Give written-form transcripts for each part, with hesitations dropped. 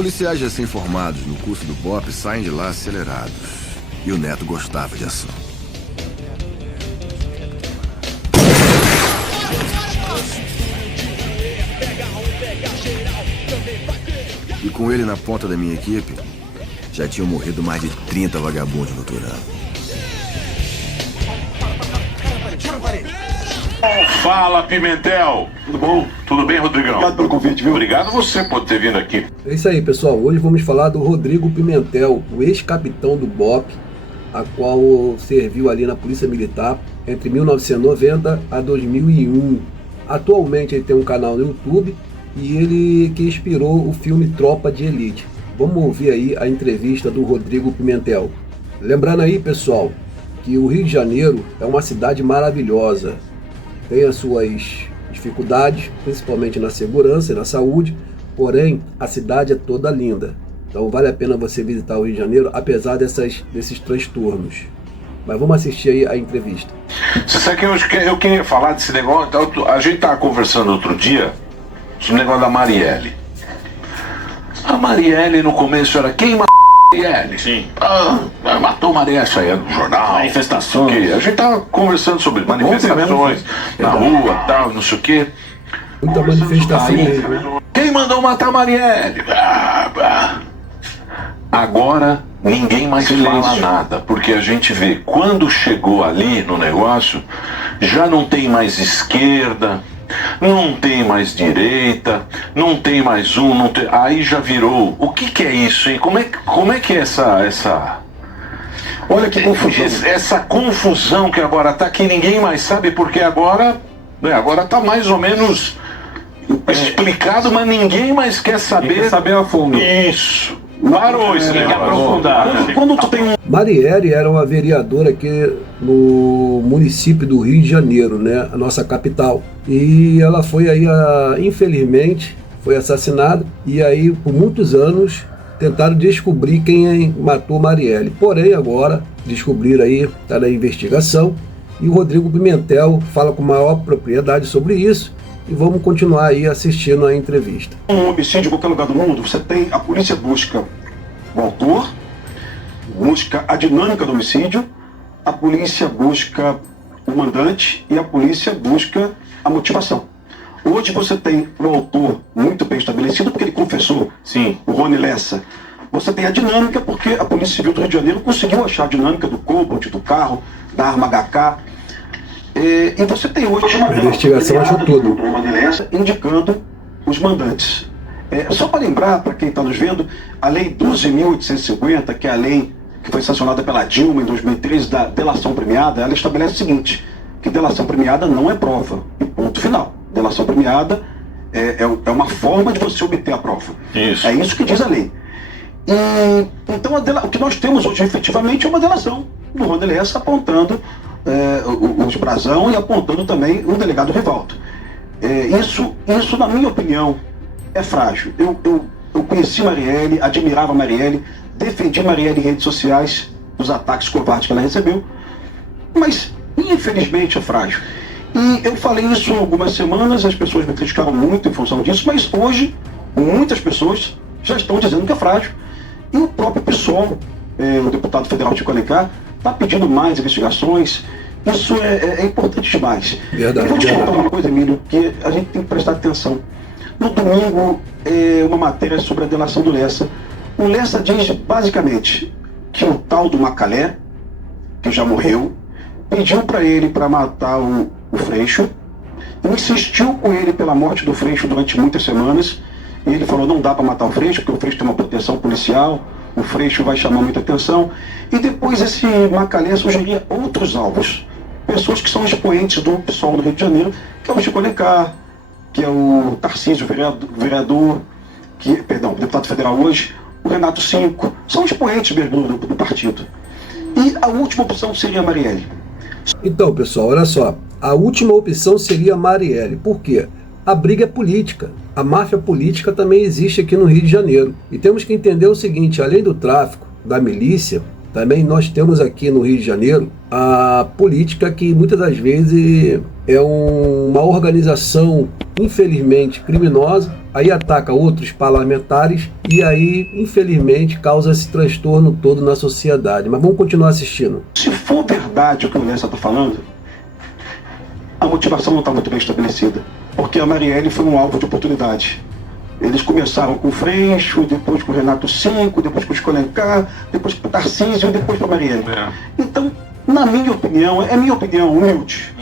policiais recém-formados no curso do BOPE saem de lá acelerados. E o Neto gostava de ação. E com ele na ponta da minha equipe, já tinham morrido mais de 30 vagabundos no Turano. Fala, Pimentel! Tudo bom? Tudo bem, Rodrigão? Obrigado pelo convite, viu? Obrigado você por ter vindo aqui. É isso aí, pessoal. Hoje vamos falar do Rodrigo Pimentel, o ex-capitão do BOPE, a qual serviu ali na Polícia Militar entre 1990 a 2001. Atualmente ele tem um canal no YouTube e ele que inspirou o filme Tropa de Elite. Vamos ouvir aí a entrevista do Rodrigo Pimentel. Lembrando aí, pessoal, que o Rio de Janeiro é uma cidade maravilhosa. Tem as suas dificuldades, principalmente na segurança e na saúde, porém a cidade é toda linda. Então vale a pena você visitar o Rio de Janeiro, apesar desses transtornos. Mas vamos assistir aí a entrevista. Você sabe que eu queria falar desse negócio? A gente estava conversando outro dia sobre o negócio da Marielle. A Marielle no começo era quem matou Marielle? Sim. Matou Marielle, isso aí é no jornal. Manifestações. A gente tava conversando sobre manifestações na rua, tal, não sei o quê. Muita manifestação mesmo, né? Quem mandou matar Marielle? Agora ninguém mais fala nada, porque a gente vê, quando chegou ali no negócio, já não tem mais esquerda, não tem mais direita, não tem mais aí já virou. O que é isso, hein? Como é que é essa... Olha que confusão. Essa confusão que agora tá, que ninguém mais sabe, porque agora tá mais ou menos explicado, mas ninguém mais quer saber. Quer saber a fundo. Isso. Parou isso, tem que aprofundar. Quando tu tem Marielle era uma vereadora aqui no município do Rio de Janeiro, né, a nossa capital. E ela foi aí, infelizmente, foi assassinada. E aí, por muitos anos, tentaram descobrir quem matou Marielle. Porém, agora, descobriram aí, está na investigação. E o Rodrigo Pimentel fala com maior propriedade sobre isso. E vamos continuar aí assistindo a entrevista. Um homicídio em qualquer lugar do mundo, a polícia busca o autor, busca a dinâmica do homicídio, a polícia busca o mandante e a polícia busca a motivação. Hoje você tem o autor muito bem estabelecido, porque ele confessou, sim, o Rony Lessa. Você tem a dinâmica, porque a Polícia Civil do Rio de Janeiro conseguiu achar a dinâmica do Cobalt, do carro, da arma HK. E você tem hoje uma investigação achou tudo, indicando os mandantes. Só para lembrar, para quem está nos vendo, a Lei 12.850, que é a lei que foi sancionada pela Dilma em 2013, da delação premiada, ela estabelece o seguinte, que delação premiada não é prova, e ponto final. Delação premiada é uma forma de você obter a prova. Isso. É isso que diz a lei. Então o que nós temos hoje efetivamente é uma delação do Rony Lessa apontando os Brazão e apontando também o delegado Rivaldo. Isso, na minha opinião, é frágil. Eu conheci Marielle, admirava Marielle, defendi Marielle em redes sociais dos ataques covardes que ela recebeu, mas infelizmente é frágil. E eu falei isso há algumas semanas, as pessoas me criticaram muito em função disso, mas hoje muitas pessoas já estão dizendo que é frágil. E o próprio PSOL, o deputado federal Chico Alencar, está pedindo mais investigações. Isso é importante demais. Verdade. E vou te contar uma coisa, Emílio, que a gente tem que prestar atenção. No domingo, uma matéria sobre a delação do Lessa. O Lessa diz, basicamente, que o tal do Macalé, que já morreu, pediu para ele para matar o Freixo, insistiu com ele pela morte do Freixo durante muitas semanas, e ele falou, não dá para matar o Freixo, porque o Freixo tem uma proteção policial, o Freixo vai chamar muita atenção. E depois esse Macalé sugeria outros alvos, pessoas que são expoentes do PSOL do Rio de Janeiro, que é o Chico Alencar, que é o Tarcísio, vereador, deputado federal hoje, o Renato Cinco, são expoentes mesmo do partido. E a última opção seria a Marielle. Então, pessoal, olha só, a última opção seria a Marielle. Por quê? A briga é política. A máfia política também existe aqui no Rio de Janeiro. E temos que entender o seguinte, além do tráfico, da milícia, também nós temos aqui no Rio de Janeiro a política, que muitas das vezes é uma organização infelizmente, criminosa, aí ataca outros parlamentares e aí, infelizmente, causa esse transtorno todo na sociedade. Mas vamos continuar assistindo. Se for verdade o que o Lessa está falando, a motivação não está muito bem estabelecida, porque a Marielle foi um alvo de oportunidade. Eles começaram com o Freixo, depois com o Renato Cinco, depois com o Escolencar, depois com o Tarcísio e depois com a Marielle. Então, na minha opinião, é minha opinião humilde,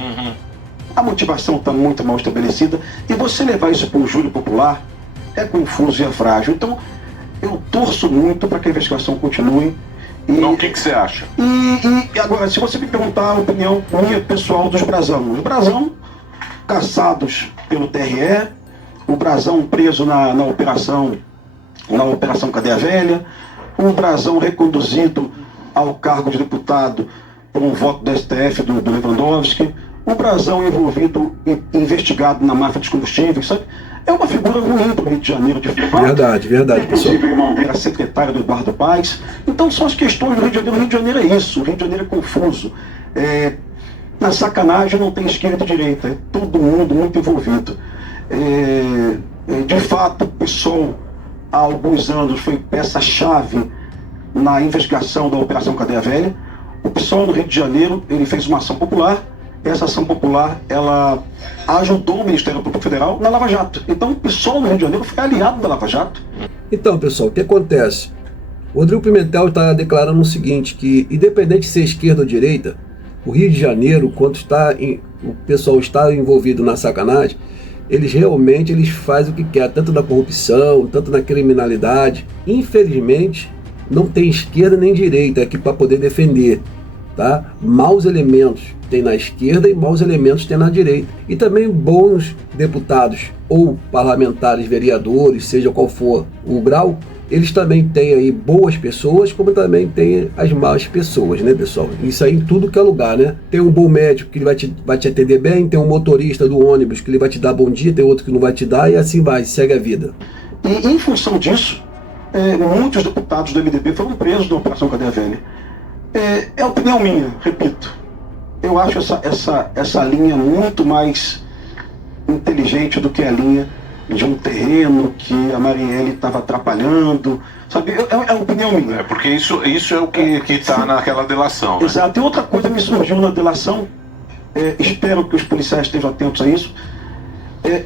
a motivação está muito mal estabelecida e você levar isso para um júri popular é confuso e é frágil. Então, eu torço muito para que a investigação continue. Então, o que você acha? E agora, se você me perguntar a opinião minha pessoal dos Brasão, os Brasão caçados pelo TRE, o Brasão preso na operação Cadeia Velha, o Brasão reconduzido ao cargo de deputado por um voto do STF do Lewandowski, o Brasão envolvido investigado na máfia dos combustíveis, sabe? É uma figura ruim para o Rio de Janeiro, de fato. Verdade, pessoal. Inclusive, o irmão dele era secretário do Eduardo Paes. Então, são as questões do Rio de Janeiro. O Rio de Janeiro é isso, o Rio de Janeiro é confuso. Na sacanagem não tem esquerda e direita, é todo mundo muito envolvido. De fato, o PSOL, há alguns anos, foi peça-chave na investigação da Operação Cadeia Velha. O PSOL no Rio de Janeiro, ele fez uma ação popular. Essa ação popular, ela ajudou o Ministério Público Federal na Lava Jato. Então, o PSOL no Rio de Janeiro foi aliado da Lava Jato. Então, pessoal, o que acontece? O Rodrigo Pimentel está declarando o seguinte, que independente de ser esquerda ou direita, o Rio de Janeiro, quando o pessoal está envolvido na sacanagem, eles fazem o que quer, tanto na corrupção, tanto na criminalidade. Infelizmente, não tem esquerda nem direita aqui para poder defender. Tá? Maus elementos tem na esquerda e maus elementos tem na direita. E também bons deputados ou parlamentares, vereadores, seja qual for o grau, eles também têm aí boas pessoas, como também tem as más pessoas, né, pessoal? Isso aí em tudo que é lugar, né? Tem um bom médico que ele vai te atender bem, tem um motorista do ônibus que ele vai te dar bom dia, tem outro que não vai te dar, e assim vai, segue a vida. E em função disso, muitos deputados do MDB foram presos na Operação Cadeia Velha. É opinião minha, repito. Eu acho essa linha muito mais inteligente do que a linha de um terreno que a Marielle estava atrapalhando, sabe? É opinião minha. Porque isso é o que está naquela delação. Né? Exato. E outra coisa me surgiu na delação, espero que os policiais estejam atentos a isso,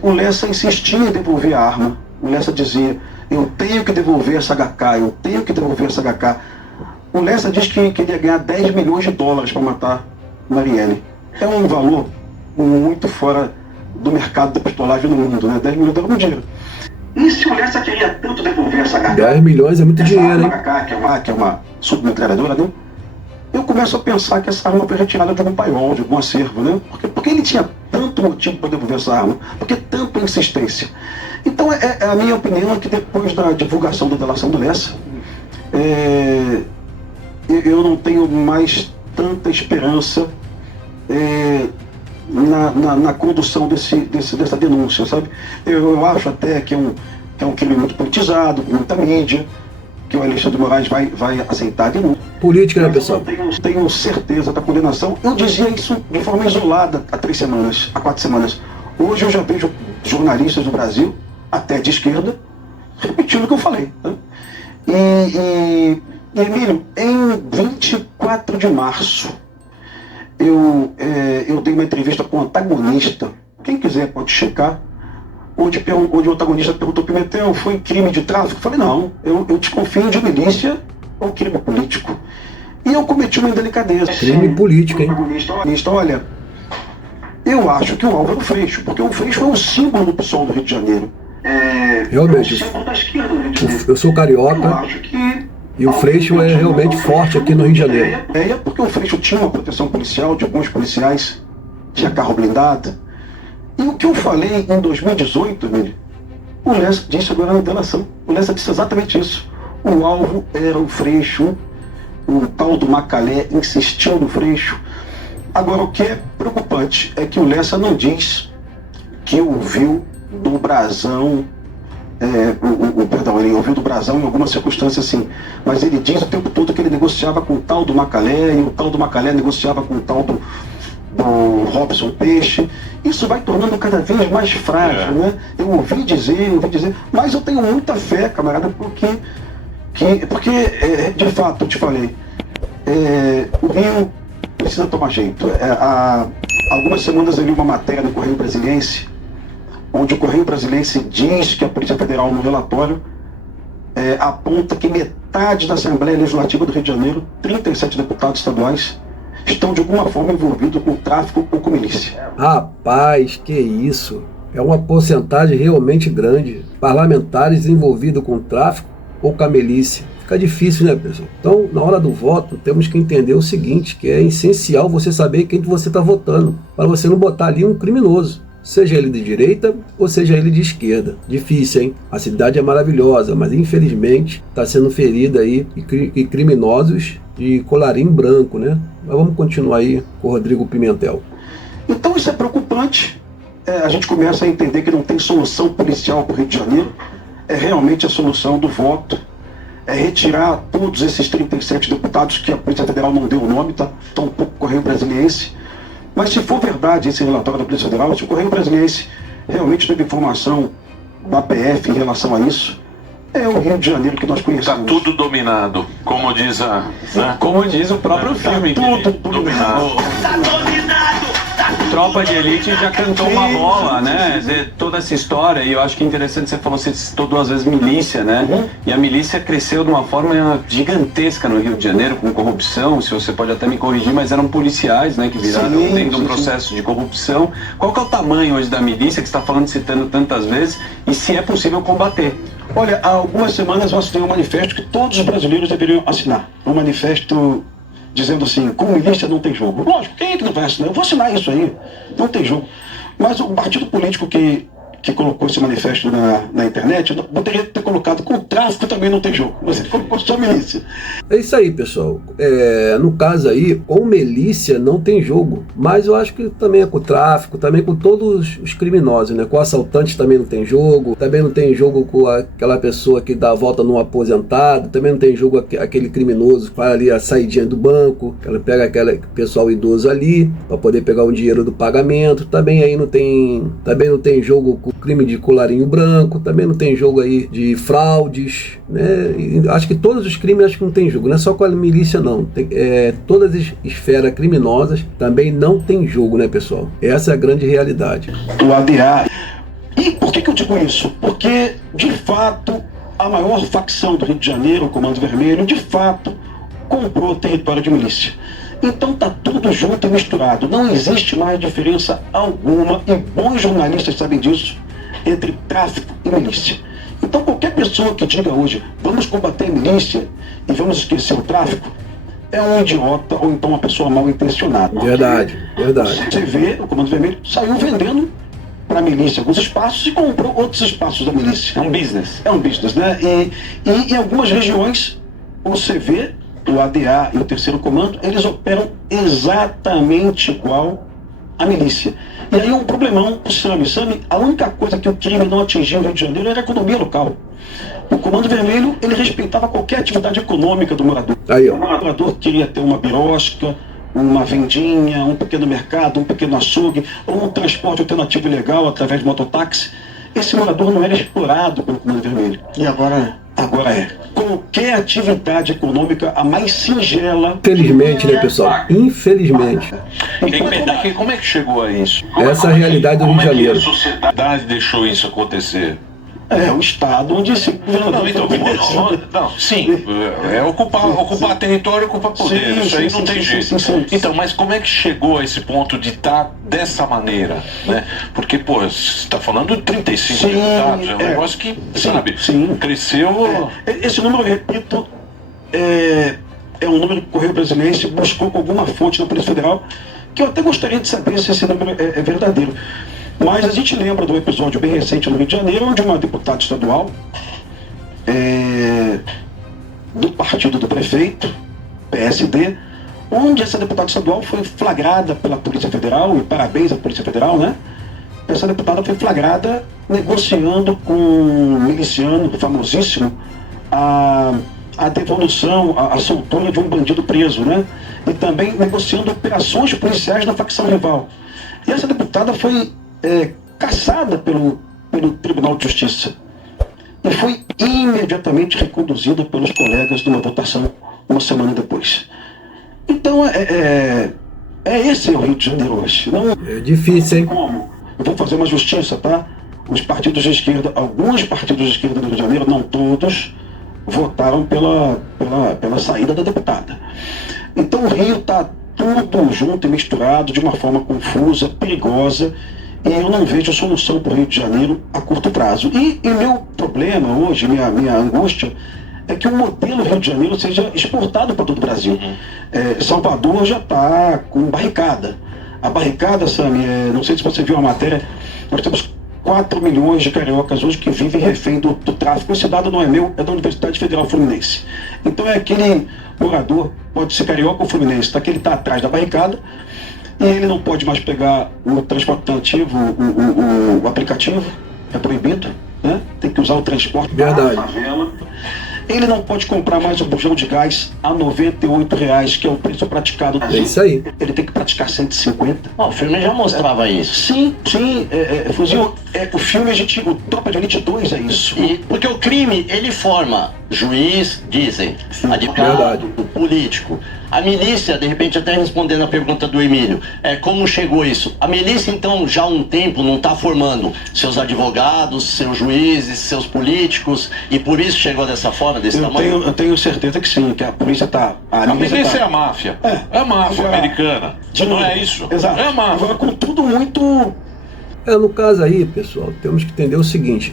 o Lessa insistia em devolver a arma. O Lessa dizia, eu tenho que devolver essa HK, eu tenho que devolver essa HK. O Lessa diz que queria ganhar 10 milhões de dólares para matar Marielle. É um valor muito fora do mercado da pistolagem no mundo, né? 10 milhões de dólares é dinheiro. E se o Lessa queria tanto devolver essa HK? 10 milhões é muito dinheiro, hein? HK, que é uma submetralhadora, né? Eu começo a pensar que essa arma foi retirada de algum paiol, de algum acervo, né? Porque ele tinha tanto motivo para devolver essa arma, porque tanta insistência. Então, a minha opinião é que depois da divulgação da delação do Lessa, eu não tenho mais tanta esperança na condução dessa denúncia, sabe? Eu acho até que é um crime muito politizado, com muita mídia, que o Alexandre de Moraes vai aceitar a denúncia. Política, né, pessoal? Eu não tenho certeza da condenação. Eu dizia isso de forma isolada há 4 semanas. Hoje eu já vejo jornalistas do Brasil, até de esquerda, repetindo o que eu falei. Né? E Emílio, em 24 de março, eu dei uma entrevista com o antagonista. Quem quiser pode checar. Onde o antagonista perguntou: Pimentel, foi crime de tráfico? Eu falei: não, eu desconfio de milícia ou crime político. E eu cometi uma indelicadeza. Crime político, hein? Olha, eu acho que o alvo era o Freixo, porque o Freixo é um símbolo do PSOL do Rio de Janeiro. Realmente, eu sou carioca. Eu acho que e o Freixo é realmente forte aqui no Rio de Janeiro. Porque o Freixo tinha uma proteção policial de alguns policiais, tinha carro blindado. E o que eu falei em 2018, Emílio, o Lessa disse agora na delação. O Lessa disse exatamente isso. O alvo era o Freixo, o tal do Macalé insistiu no Freixo. Agora, o que é preocupante é que o Lessa não diz que ouviu do Brasão, ele ouviu do Brasão em alguma circunstância assim, mas ele diz o tempo todo que ele negociava com o tal do Macalé, e o tal do Macalé negociava com o tal do Robson Peixe, isso vai tornando cada vez mais frágil, né? Eu ouvi dizer, mas eu tenho muita fé, camarada, porque de fato, eu te falei, o Rio precisa tomar jeito. Há algumas semanas eu li uma matéria no Correio Brasiliense, onde o Correio Brasiliense diz que a Polícia Federal, no relatório, aponta que metade da Assembleia Legislativa do Rio de Janeiro, 37 deputados estaduais, estão de alguma forma envolvidos com tráfico ou com milícia. Rapaz, que isso! É uma porcentagem realmente grande. Parlamentares envolvidos com tráfico ou com a milícia. Fica difícil, né, pessoal? Então, na hora do voto, temos que entender o seguinte, que é essencial você saber quem que você está votando, para você não botar ali um criminoso, seja ele de direita ou seja ele de esquerda. Difícil, hein? A cidade é maravilhosa, mas infelizmente está sendo ferida aí e criminosos de colarinho branco, né? Mas vamos continuar aí com o Rodrigo Pimentel. Então isso é preocupante. A gente começa a entender que não tem solução policial para o Rio de Janeiro. É realmente a solução do voto. É retirar todos esses 37 deputados que a Polícia Federal não deu o nome, tá? Tão pouco Correio Brasiliense. Mas se for verdade esse relatório da Polícia Federal, se o Correio Brasiliense realmente teve informação da PF em relação a isso, é o Rio de Janeiro que nós conhecemos. Está tudo dominado, como diz como diz o próprio filme. Tudo dominado. Tá dominado! Tropa de Elite já cantou uma bola, né? Toda essa história, e eu acho que é interessante, você falou, você citou 2 vezes milícia, né? E a milícia cresceu de uma forma gigantesca no Rio de Janeiro, com corrupção, se você pode até me corrigir, mas eram policiais, né, que viraram dentro de um processo de corrupção. Qual que é o tamanho hoje da milícia que você está falando, citando tantas vezes, e se é possível combater? Olha, há algumas semanas eu assinei um manifesto que todos os brasileiros deveriam assinar. Um manifesto dizendo assim, com milícia não tem jogo. Lógico, quem é que não vai assinar? Eu vou assinar isso aí, não tem jogo. Mas o partido político que colocou esse manifesto na internet, eu poderia ter colocado com o tráfico também não tem jogo. Mas ele colocou só milícia. É isso aí, pessoal. No caso aí, com milícia não tem jogo. Mas eu acho que também é com o tráfico, também com todos os criminosos, né? Com assaltantes também não tem jogo. Também não tem jogo com aquela pessoa que dá a volta num aposentado. Também não tem jogo aquele criminoso que faz ali a saidinha do banco. Ela pega aquele pessoal idoso ali para poder pegar o dinheiro do pagamento. Também aí não tem jogo com crime de colarinho branco, também não tem jogo aí de fraudes, né? E acho que todos os crimes acho que não tem jogo, não é só com a milícia não, todas as esferas criminosas também não tem jogo, né, pessoal? Essa é a grande realidade. Do ADA. E por que eu digo isso? Porque, de fato, a maior facção do Rio de Janeiro, o Comando Vermelho, de fato, comprou o território de milícia. Então tá tudo junto e misturado. Não existe mais diferença alguma, e bons jornalistas sabem disso, entre tráfico e milícia. Então qualquer pessoa que diga hoje, vamos combater a milícia e vamos esquecer o tráfico, é um idiota ou então uma pessoa mal intencionada. Verdade. Você vê, o Comando Vermelho saiu vendendo para a milícia alguns espaços e comprou outros espaços da milícia. É um business. É um business, né? E em algumas regiões, você vê o ADA e o Terceiro Comando, eles operam exatamente igual à milícia. E aí um problemão pro Sami, a única coisa que o crime não atingiu no Rio de Janeiro era a economia local. O Comando Vermelho, ele respeitava qualquer atividade econômica do morador. Aí, ó. O morador queria ter uma birosca, uma vendinha, um pequeno mercado, um pequeno açougue, ou um transporte alternativo legal através de mototáxi. Esse morador não era explorado pelo Comando Vermelho. E agora é. Qualquer atividade econômica, a mais singela... Infelizmente, né, pessoal? Infelizmente. Como é que chegou a isso? Essa é a realidade do Rio de Janeiro. Como é que a sociedade deixou isso acontecer? O Estado onde se... Sim, ocupar território, ocupar poder, isso aí não tem jeito. Então, mas como é que chegou a esse ponto de estar dessa maneira, né? Porque, pô, você está falando de 35 deputados, é um negócio que, cresceu... Esse número, eu repito, é um número que o Correio Brasiliense buscou com alguma fonte na Polícia Federal, que eu até gostaria de saber se esse número é verdadeiro. Mas a gente lembra de um episódio bem recente no Rio de Janeiro, onde uma deputada estadual do partido do prefeito, PSD, onde essa deputada estadual foi flagrada pela Polícia Federal, e parabéns à Polícia Federal, né? Essa deputada foi flagrada negociando com um miliciano famosíssimo a devolução, a soltura de um bandido preso, né? E também negociando operações policiais da facção rival. E essa deputada foi cassada pelo Tribunal de Justiça e foi imediatamente reconduzida pelos colegas numa votação uma semana depois. Então, esse é o Rio de Janeiro hoje. Não é difícil, hein? Como? Eu vou fazer uma justiça, tá? Os partidos de esquerda, alguns partidos de esquerda do Rio de Janeiro, não todos, votaram pela saída da deputada. Então o Rio está tudo junto e misturado de uma forma confusa, perigosa, e eu não vejo solução para o Rio de Janeiro a curto prazo. E meu problema hoje, minha angústia, é que o modelo Rio de Janeiro seja exportado para todo o Brasil. Salvador já está com barricada. A barricada, Sami, não sei se você viu a matéria, nós temos 4 milhões de cariocas hoje que vivem refém do tráfico. Esse dado não é meu, é da Universidade Federal Fluminense. Então é aquele morador, pode ser carioca ou fluminense, que ele está atrás da barricada e ele não pode mais pegar o transporte coletivo, o aplicativo, é proibido, né? Tem que usar o transporte para a favela. Ele não pode comprar mais um bujão de gás a R$ 98,00, que é o preço praticado. É isso aí. Ele tem que praticar 150. O filme já mostrava isso. Sim. Fuzil, o filme, o Tropa de Elite 2 é isso. Porque o crime, ele forma juiz, dizem, advogado, político. A milícia, de repente, até respondendo a pergunta do Emílio, como chegou isso? A milícia, então, já há um tempo não está formando seus advogados, seus juízes, seus políticos, e por isso chegou dessa forma, desse tamanho? Eu tenho certeza que sim, que a polícia está... A milícia é a máfia. É a máfia americana. Não é isso? Exato. É a máfia. Agora, com tudo muito... No caso aí, pessoal, temos que entender o seguinte: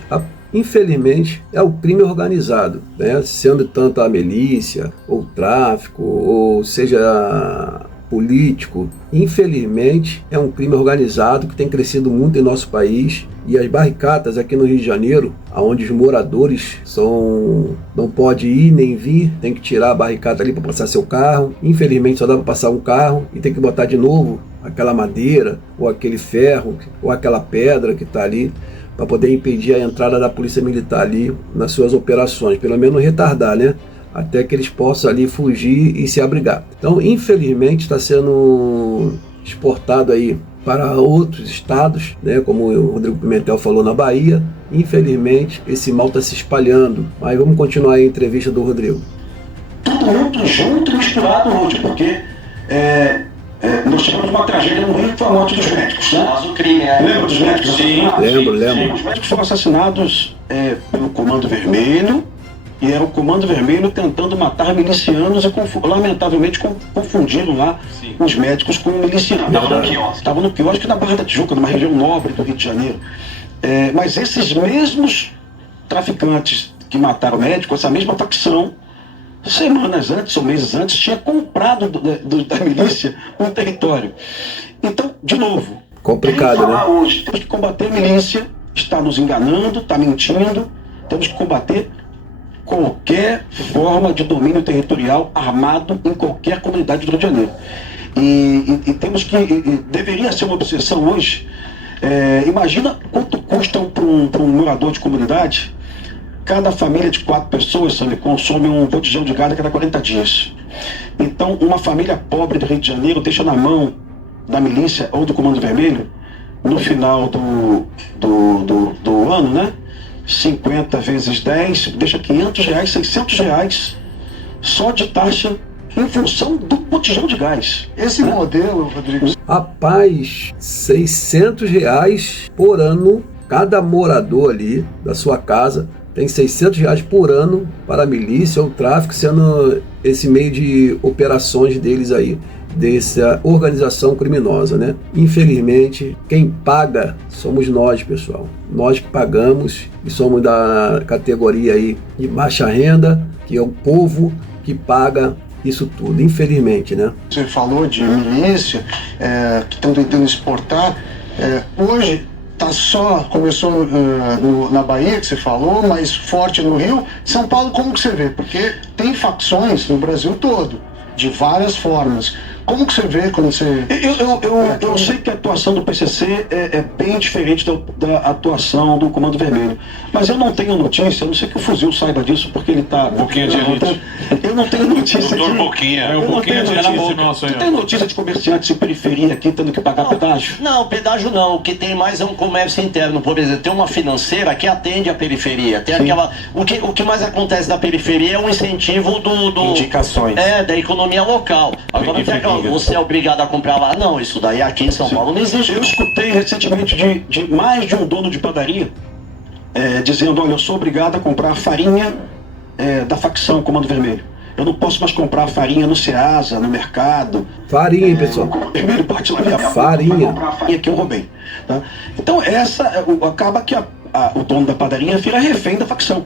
infelizmente é o crime organizado, né? Sendo tanto a milícia, ou o tráfico, ou seja político, infelizmente é um crime organizado que tem crescido muito em nosso país. E as barricadas aqui no Rio de Janeiro, onde os moradores não pode ir nem vir, tem que tirar a barricada ali para passar seu carro. Infelizmente só dá para passar um carro e tem que botar de novo aquela madeira, ou aquele ferro, ou aquela pedra que está ali, para poder impedir a entrada da polícia militar ali nas suas operações, pelo menos retardar, né? Até que eles possam ali fugir e se abrigar. Então, infelizmente, está sendo exportado aí para outros estados, né? Como o Rodrigo Pimentel falou, na Bahia. Infelizmente, esse mal está se espalhando. Mas vamos continuar aí a entrevista do Rodrigo. Tudo muito junto e misturado hoje, porque nós tivemos uma tragédia no Rio, que foi a morte dos médicos, né? Mas o crime Lembra dos médicos assassinados? Lembro. Os médicos foram assassinados pelo Comando Vermelho, e era o Comando Vermelho tentando matar milicianos e, lamentavelmente, confundiram lá os médicos com milicianos. Estavam no quiosque na Barra da Tijuca, numa região nobre do Rio de Janeiro. Mas esses mesmos traficantes que mataram o médico, essa mesma facção, semanas antes ou meses antes, tinha comprado da milícia um território. Então, de novo, complicado, né? Hoje, temos que combater a milícia, está nos enganando, está mentindo, temos que combater qualquer forma de domínio territorial armado em qualquer comunidade do Rio de Janeiro. E temos que... deveria ser uma obsessão hoje. Imagina quanto custa para um morador de comunidade. Cada família de 4 pessoas consome um botijão de gás a cada 40 dias. Então, uma família pobre do Rio de Janeiro deixa na mão da milícia ou do Comando Vermelho, no final do ano, né? 50 vezes 10, deixa R$500, R$600 só de taxa em função do botijão de gás. Esse modelo, Rodrigo... Rapaz, R$600 por ano, cada morador ali da sua casa tem R$600 por ano para a milícia ou o tráfico, sendo esse meio de operações deles aí, dessa organização criminosa, né? Infelizmente, quem paga somos nós, pessoal. Nós que pagamos e somos da categoria aí de baixa renda, que é o povo que paga isso tudo, infelizmente, né? Você falou de milícia, que estão tentando exportar. Hoje começou na Bahia, que você falou, mas forte no Rio. São Paulo, como que você vê? Porque tem facções no Brasil todo, de várias formas. Como que você vê quando você... Eu sei que a atuação do PCC é bem diferente da atuação do Comando Vermelho. Mas eu não tenho notícia, a não sei que o Fuzil saiba disso, porque ele está... Boquinha de elite. Eu não tenho notícia Doutor de... Boquinha. Eu não tenho notícia. Tu tem notícia de comerciantes de periferia aqui tendo que pagar pedágio? Não, pedágio não. O que tem mais é um comércio interno. Por exemplo, tem uma financeira que atende a periferia. Tem aquela... O que mais acontece na periferia é um incentivo do... Indicações. Da economia local. Agora tem aquela... Você é obrigado a comprar lá. Não, isso daí aqui em São Paulo não existe. Eu escutei recentemente de mais de um dono de padaria dizendo, olha, eu sou obrigado a comprar farinha da facção Comando Vermelho. Eu não posso mais comprar farinha no Ceasa, no mercado. Farinha, hein, pessoal? O Vermelho parte lá minha farinha. Comprar a farinha que eu roubei. Tá? Então acaba que o dono da padaria vira refém da facção.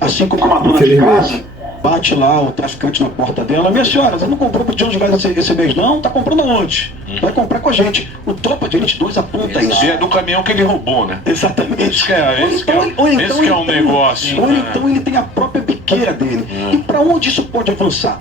Assim como uma dona de casa bate lá o traficante na porta dela. Minha senhora, você não comprou por de gás esse mês não? Tá comprando onde? Vai comprar com a gente. O Tropa de Elite 2 aponta isso. E é do caminhão que ele roubou, né? Exatamente. Esse que é um negócio. Ou então ele tem a própria biqueira dele. E para onde isso pode avançar?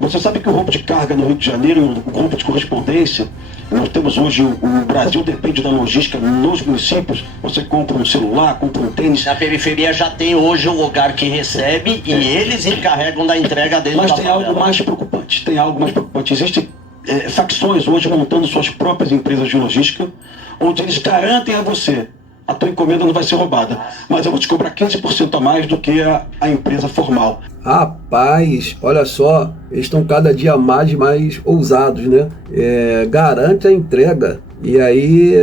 Você sabe que o roubo de carga no Rio de Janeiro, o roubo de correspondência, nós temos hoje, o Brasil depende da logística nos municípios. Você compra um celular, compra um tênis. Na periferia já tem hoje um lugar que recebe e eles encarregam da entrega dele. Mas tem algo mais preocupante. Existem facções hoje montando suas próprias empresas de logística, onde eles garantem a você: a tua encomenda não vai ser roubada, mas eu vou te cobrar 15% a mais do que a empresa formal. Rapaz, olha só, eles estão cada dia mais ousados, né? Garante a entrega e aí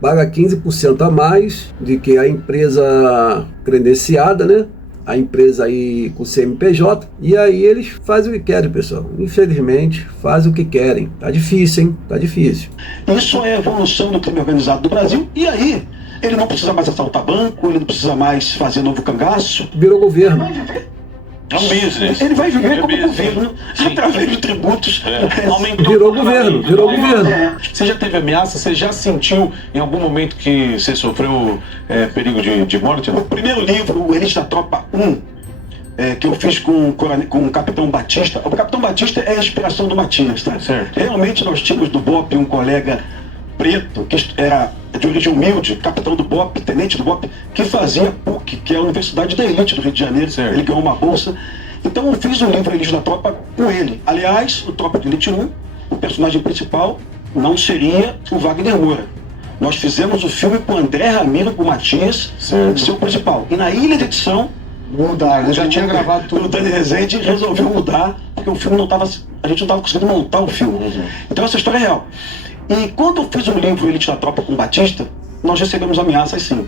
paga 15% a mais do que a empresa credenciada, né? A empresa aí com CNPJ, e aí eles fazem o que querem, pessoal. Infelizmente, fazem o que querem. Tá difícil, hein? Tá difícil. Isso é a evolução do crime organizado do Brasil, e aí ele não precisa mais assaltar banco, ele não precisa mais fazer novo cangaço. Virou governo. É um business. Ele vai viver como governo, através de tributos. Virou governo. Você já teve ameaça? Você já sentiu em algum momento que você sofreu perigo de morte? O primeiro livro, o Elite da Tropa 1, que eu fiz com o Capitão Batista. O Capitão Batista é a inspiração do Matias, tá? Certo. Realmente nós tínhamos do BOP um colega preto, que era de origem humilde, capitão do BOP, tenente do BOP, que fazia PUC, que é a Universidade da Elite do Rio de Janeiro. Certo. Ele ganhou uma bolsa. Então eu fiz o livro Elite da Tropa com ele. Aliás, o Tropa de Elite 1, o personagem principal não seria o Wagner Moura. Nós fizemos o filme com o André Ramiro, com o Matias, seu principal. E na ilha de edição, ele já tinha gravado tudo. O Dani Rezende resolveu mudar, porque o filme a gente não estava conseguindo montar o filme. Então essa história é real. E quando eu fiz o livro Elite da Tropa com o Batista, nós recebemos ameaças, sim,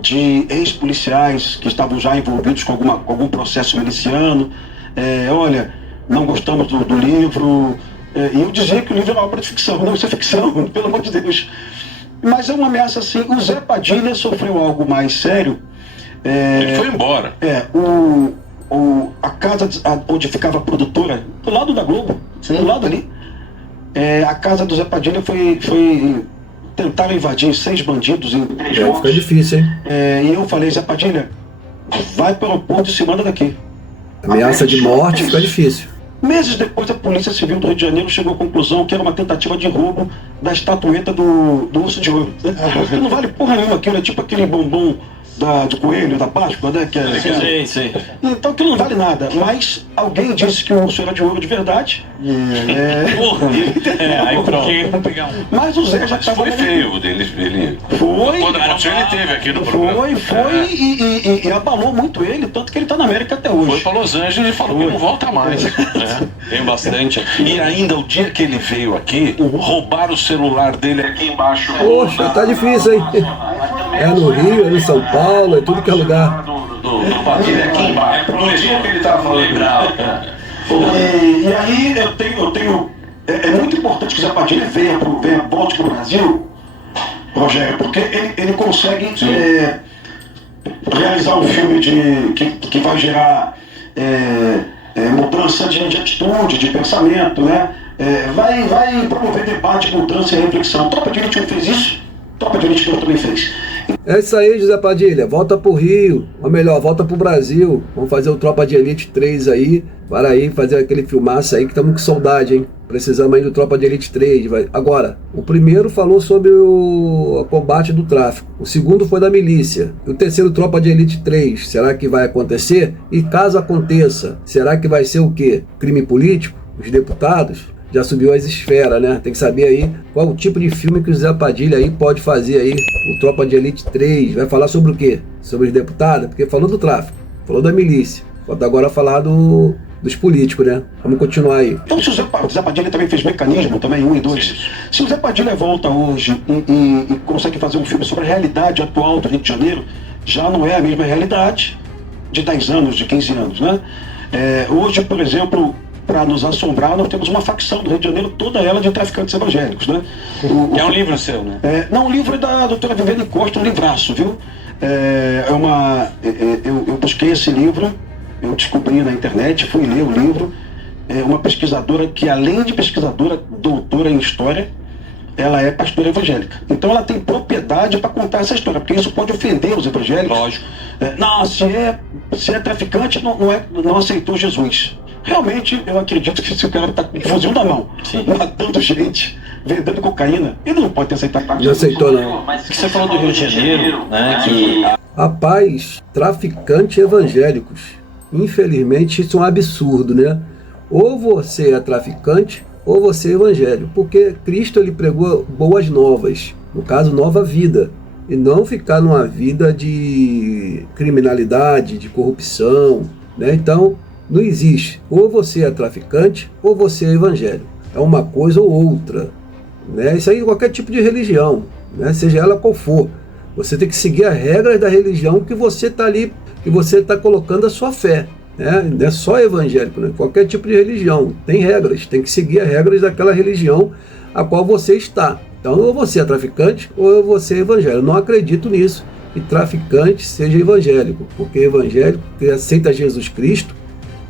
de ex-policiais que estavam já envolvidos com algum processo miliciano. Olha, não gostamos do livro. E eu dizia que o livro era uma obra de ficção. Não, isso é ficção, pelo amor de Deus. Mas é uma ameaça, assim. O Zé Padilha sofreu algo mais sério. Ele foi embora. A casa onde ficava a produtora, do lado da Globo, do lado ali. A casa do Zé Padilha foi tentaram invadir 6 bandidos em 3 jogos. Fica difícil, hein? E eu falei: Zé Padilha, vai para o aeroporto e se manda daqui. Ameaça de morte fica difícil. Meses depois, a Polícia Civil do Rio de Janeiro chegou à conclusão que era uma tentativa de roubo da estatueta do Urso de Ouro. Porque não vale porra nenhuma aquilo, é tipo aquele bombom do coelho, da Páscoa, né? Sim. Então aquilo não vale nada, mas alguém disse que o urso era de ouro de verdade. Aí pronto. Mas o Zé já estava... Foi feio dele. Foi. Quando aconteceu, ele teve aqui no programa. E abalou muito ele, tanto que ele está na América até hoje. Foi para Los Angeles e falou que não volta mais. Tem bastante aqui. E ainda, o dia que ele veio aqui, roubaram o celular dele aqui embaixo. Poxa, tá difícil, hein? É no Rio, é em São Paulo, é tudo que é lugar. Do Padilha aqui embaixo. No dia que ele estava falando. E aí eu tenho é muito importante que o Zé Padilha volte para o Brasil, Rogério, porque ele consegue realizar um filme que vai gerar mudança de atitude, de pensamento, né? Vai promover debate, mudança e reflexão. A Tropa de Elite 1 fez isso, a Tropa de Elite 2 também fez. É isso aí, José Padilha. Volta pro Rio, ou melhor, volta pro Brasil. Vamos fazer o Tropa de Elite 3 aí. Para aí fazer aquele filmaço aí que estamos com saudade, hein? Precisamos aí do Tropa de Elite 3. Agora, o primeiro falou sobre o combate do tráfico. O segundo foi da milícia. E o terceiro, Tropa de Elite 3. Será que vai acontecer? E caso aconteça, será que vai ser o quê? Crime político? Os deputados? Já subiu as esferas, né? Tem que saber aí qual o tipo de filme que o Zé Padilha aí pode fazer aí. O Tropa de Elite 3. Vai falar sobre o quê? Sobre os deputados? Porque falou do tráfico, falou da milícia. Falta agora falar dos políticos, né? Vamos continuar aí. Então, se o Zé Padilha também fez Mecanismo, também 1 e 2. Se o Zé Padilha volta hoje e consegue fazer um filme sobre a realidade atual do Rio de Janeiro, já não é a mesma realidade de 10 anos, de 15 anos, né? Hoje, por exemplo, para nos assombrar, nós temos uma facção do Rio de Janeiro, toda ela de traficantes evangélicos, né? É um livro seu, né? Não, o livro é da doutora Viviane Costa, um livraço, viu? Eu busquei esse livro, eu descobri na internet, fui ler o livro. É uma pesquisadora que, além de pesquisadora, doutora em história, ela é pastora evangélica. Então ela tem propriedade para contar essa história, porque isso pode ofender os evangélicos. Lógico. Não, se é traficante, não aceitou Jesus. Realmente, eu acredito que se o cara está com um fuzil na mão, matando gente, vendendo cocaína, ele não pode ter aceitado. Não aceitou, não. Mas você falou do Rio de Janeiro, né? Rapaz, traficantes evangélicos. Infelizmente, isso é um absurdo, né? Ou você é traficante, ou você é evangélico. Porque Cristo, ele pregou boas novas. No caso, nova vida. E não ficar numa vida de criminalidade, de corrupção, né? Então, não existe. Ou você é traficante, ou você é evangélico. É uma coisa ou outra, né? Isso aí é qualquer tipo de religião, né? Seja ela qual for. Você tem que seguir as regras da religião que você está ali, que você está colocando a sua fé, né? Não é só evangélico, né? Qualquer tipo de religião tem regras, tem que seguir as regras daquela religião a qual você está. Então, ou você é traficante, ou você é evangélico. Eu não acredito nisso, que traficante seja evangélico, porque evangélico que aceita Jesus Cristo,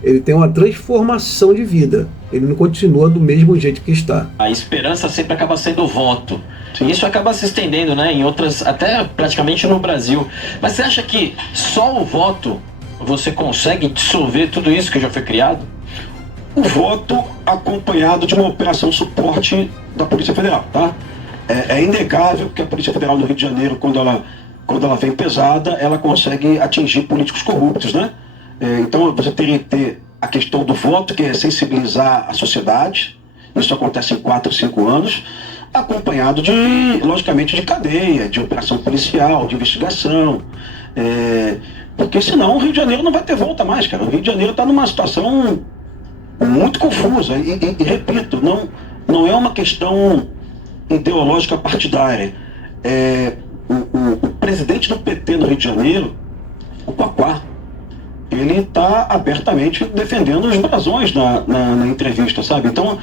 ele tem uma transformação de vida. Ele não continua do mesmo jeito que está. A esperança sempre acaba sendo o voto. Isso acaba se estendendo, né, em outras, até praticamente no Brasil. Mas você acha que só o voto você consegue dissolver tudo isso que já foi criado? O voto acompanhado de uma operação suporte da Polícia Federal, tá? É inegável que a Polícia Federal do Rio de Janeiro, quando ela vem pesada, ela consegue atingir políticos corruptos, né? Então você teria que ter a questão do voto, que é sensibilizar a sociedade. Isso acontece em 4 ou 5 anos, acompanhado logicamente, de cadeia, de operação policial, de investigação. Porque senão o Rio de Janeiro não vai ter volta mais, cara. O Rio de Janeiro está numa situação muito confusa. E repito, não é uma questão ideológica partidária. O presidente do PT no Rio de Janeiro, o Quaquá, ele está abertamente defendendo os brasões na entrevista, sabe? Então,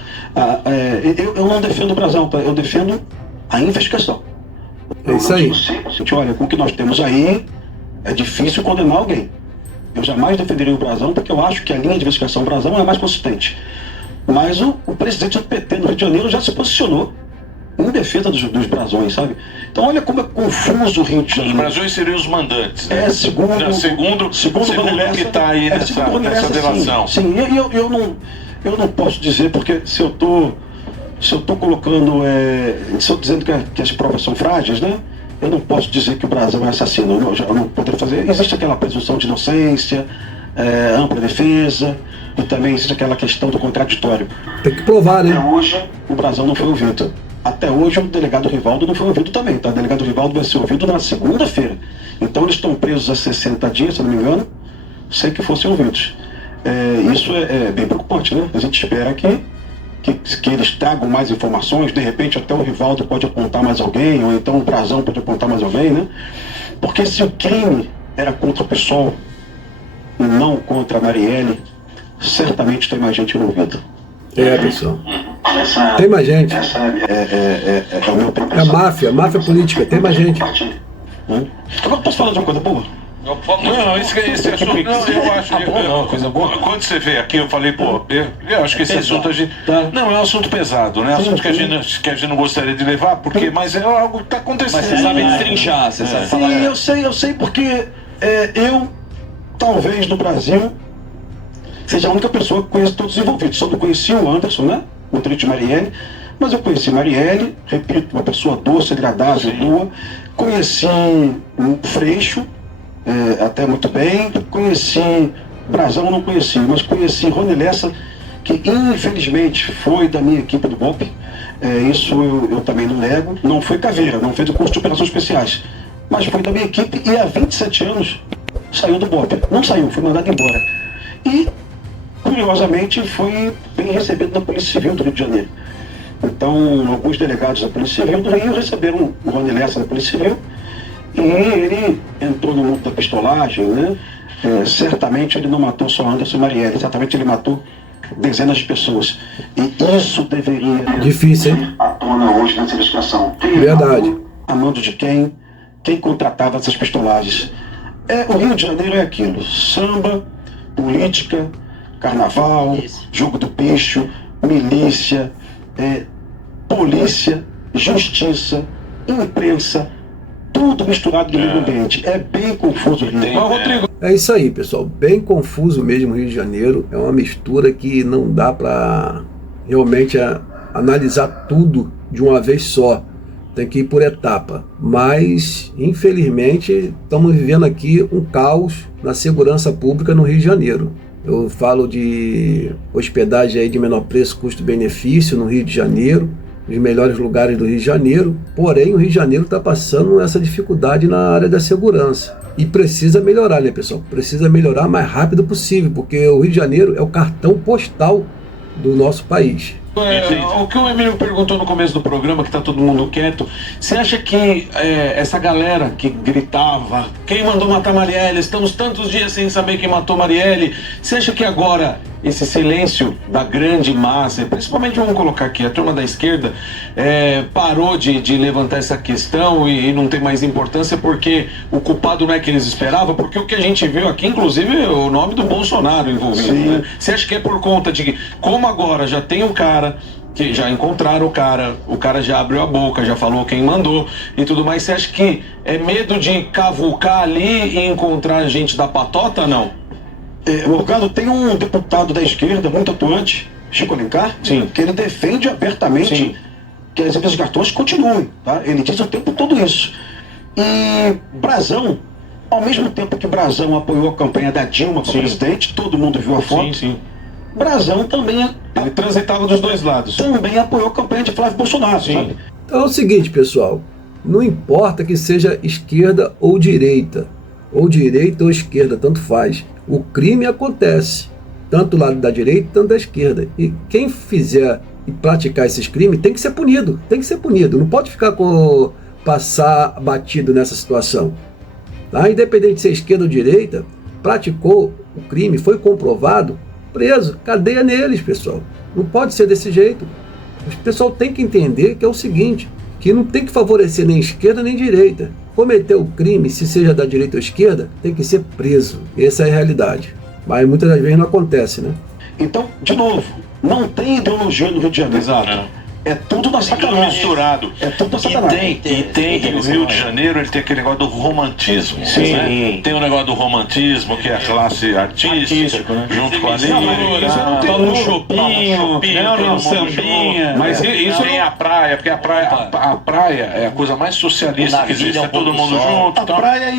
eu não defendo o brasão, eu defendo a investigação. É isso aí. Olha, com o que nós temos aí, é difícil condenar alguém. Eu jamais defenderia o brasão, porque eu acho que a linha de investigação brasão é mais consistente. Mas o presidente do PT no Rio de Janeiro já se posicionou em defesa dos brasões, sabe? Então olha como é confuso o Rio de Janeiro. Os brasões seriam os mandantes, né? Segundo que está aí nessa delação. Sim, eu não posso dizer, porque se eu estou colocando, se eu estou dizendo que as provas são frágeis, né? Eu não posso dizer que o brasão é assassino. Eu não poderia fazer. Existe aquela presunção de inocência, ampla defesa, e também existe aquela questão do contraditório. Tem que provar, né? Até hoje, o brasão não foi ouvido. Até hoje, o delegado Rivaldo não foi ouvido também, tá? O delegado Rivaldo vai ser ouvido na segunda-feira. Então, eles estão presos há 60 dias, se não me engano, sem que fossem ouvidos. Isso é bem preocupante, né? A gente espera que eles tragam mais informações, de repente até o Rivaldo pode apontar mais alguém, ou então o brasão pode apontar mais alguém, né? Porque se o crime era contra o PSOL e não contra a Marielle, certamente tem mais gente envolvida. Pessoal. Tem mais gente. É o meu máfia política, tem mais gente. Agora posso falar de uma coisa boa? Não, esse assunto, não, eu acho. Não, coisa boa. Quando você vê aqui, eu falei, pô, eu acho que esse assunto a gente. Não, é um assunto pesado, né? Assunto que a gente não gostaria de levar, porque, mas é algo que está acontecendo. Mas você sabe destrinchar, você sabe falar. Sim, eu sei porque eu, talvez no Brasil, seja a única pessoa que conhece todos os envolvidos. Só não conheci o Anderson, né? O Tenente Marielle, mas eu conheci Marielle, repito, uma pessoa doce, agradável, boa. Conheci o Freixo, até muito bem. Conheci Brazão, não conheci, mas conheci Rony Lessa, que infelizmente foi da minha equipe do BOPE. Isso eu também não nego. Não foi caveira, não fez o curso de operações especiais, mas foi da minha equipe e há 27 anos saiu do BOPE. Não saiu, foi mandado embora. E, curiosamente, foi bem recebido na Polícia Civil do Rio de Janeiro. Então, alguns delegados da Polícia Civil do Rio receberam o Rony Lessa da Polícia Civil e ele entrou no mundo da pistolagem, né? Certamente ele não matou só Anderson Marielle, certamente ele matou dezenas de pessoas. E isso deveria... Difícil, hein? ...à tona hoje nessa investigação. Verdade. A mando de quem? Quem contratava essas pistolagens? O Rio de Janeiro é aquilo: samba, política, carnaval, jogo do bicho, milícia, polícia, justiça, imprensa, tudo misturado no mesmo ambiente. É bem confuso o Rio. Rodrigo. É isso aí, pessoal. Bem confuso mesmo o Rio de Janeiro. É uma mistura que não dá para realmente analisar tudo de uma vez só. Tem que ir por etapa. Mas, infelizmente, estamos vivendo aqui um caos na segurança pública no Rio de Janeiro. Eu falo de hospedagem aí de menor preço, custo-benefício no Rio de Janeiro, os melhores lugares do Rio de Janeiro. Porém, o Rio de Janeiro está passando essa dificuldade na área da segurança. E precisa melhorar, né, pessoal? Precisa melhorar o mais rápido possível, porque o Rio de Janeiro é o cartão postal do nosso país. O que o Emílio perguntou no começo do programa, que tá todo mundo quieto, você acha que essa galera que gritava, quem mandou matar Marielle, estamos tantos dias sem saber quem matou Marielle, você acha que agora esse silêncio da grande massa, principalmente, vamos colocar aqui, a turma da esquerda, parou de levantar essa questão e não tem mais importância porque o culpado não é que eles esperavam? Porque o que a gente viu aqui, inclusive, é o nome do Bolsonaro envolvido, né? Você acha que é por conta de que, como agora já tem um cara que já encontraram o cara já abriu a boca, já falou quem mandou e tudo mais, você acha que é medo de cavucar ali e encontrar gente da patota, não? Morgado, tem um deputado da esquerda muito atuante, Chico Alencar, sim, que ele defende abertamente, sim, que as investigações continuem, tá? Ele diz o tempo todo isso. E Brazão, ao mesmo tempo que Brazão apoiou a campanha da Dilma para presidente, todo mundo viu a foto. Sim, sim. Brazão também ele transitava dos dois lados. Também apoiou a campanha de Flávio Bolsonaro, sim, sabe? Então é o seguinte, pessoal, não importa que seja esquerda ou direita ou esquerda, tanto faz. O crime acontece, tanto do lado da direita, tanto da esquerda. E quem fizer e praticar esses crimes tem que ser punido, não pode ficar passar batido nessa situação. Tá? Independente de ser esquerda ou direita, praticou o crime, foi comprovado, preso, cadeia neles, pessoal. Não pode ser desse jeito. O pessoal tem que entender que é o seguinte, que não tem que favorecer nem esquerda nem direita. Cometeu o crime, se seja da direita ou esquerda, tem que ser preso. Essa é a realidade. Mas muitas das vezes não acontece, né? Então, de novo, não tem ideologia no Rio de Janeiro. Exato. É tudo na sacanagem. Tudo misturado. É tudo na sacanagem. E o Rio de Janeiro, ele tem aquele negócio do romantismo. Sim. Né? Tem o negócio do romantismo, que é a classe artística, né? Junto com a lírica. Toma um chopinho, um sambinha. Mas isso tem a praia, porque a praia é a coisa mais socialista que existe. É todo mundo junto. A praia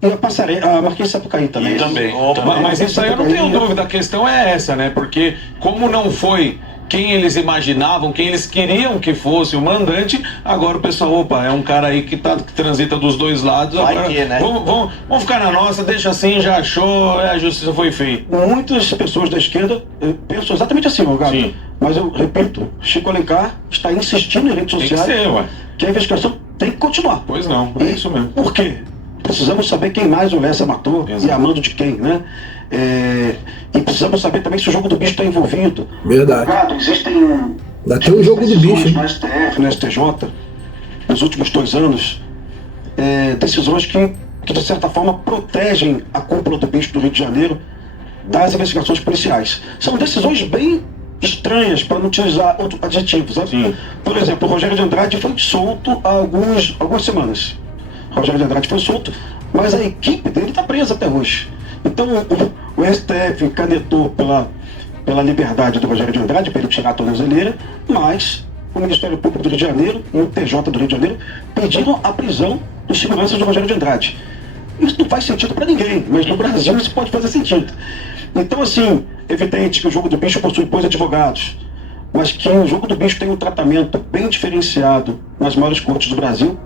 e a Passarela, a Marquês de Sapucaí também. Também. Mas isso aí eu não tenho dúvida, a questão é essa, né? Porque como não foi quem eles imaginavam, quem eles queriam que fosse o mandante, agora o pessoal, opa, é um cara aí que transita dos dois lados, agora, né? vamos ficar na nossa, deixa assim, já achou, a justiça foi feita. Muitas pessoas da esquerda pensam exatamente assim, Morgado. Sim. Mas eu repito, Chico Alencar está insistindo em redes sociais que a investigação tem que continuar. Pois não, é isso mesmo. Por quê? Precisamos saber quem mais o Lessa matou. Exato. E a mando de quem, né? E precisamos saber também se o jogo do bicho está envolvido. Verdade. Existem até o jogo do bicho no STF, no STJ, nos últimos 2 anos, decisões que que de certa forma protegem a cúpula do bicho do Rio de Janeiro das investigações policiais. São decisões bem estranhas, para não utilizar outro adjetivo, sabe? Sim. Por exemplo, o Rogério de Andrade foi solto há algumas semanas. O Rogério de Andrade foi solto, mas a equipe dele está presa até hoje. Então o STF canetou pela liberdade do Rogério de Andrade, para ele tirar a tornozeleira, mas o Ministério Público do Rio de Janeiro e o TJ do Rio de Janeiro pediram a prisão dos seguranças do Rogério de Andrade. Isso não faz sentido para ninguém, mas no Brasil isso pode fazer sentido. Então, assim, é evidente que o jogo do bicho possui bons advogados, mas que o jogo do bicho tem um tratamento bem diferenciado nas maiores cortes do Brasil,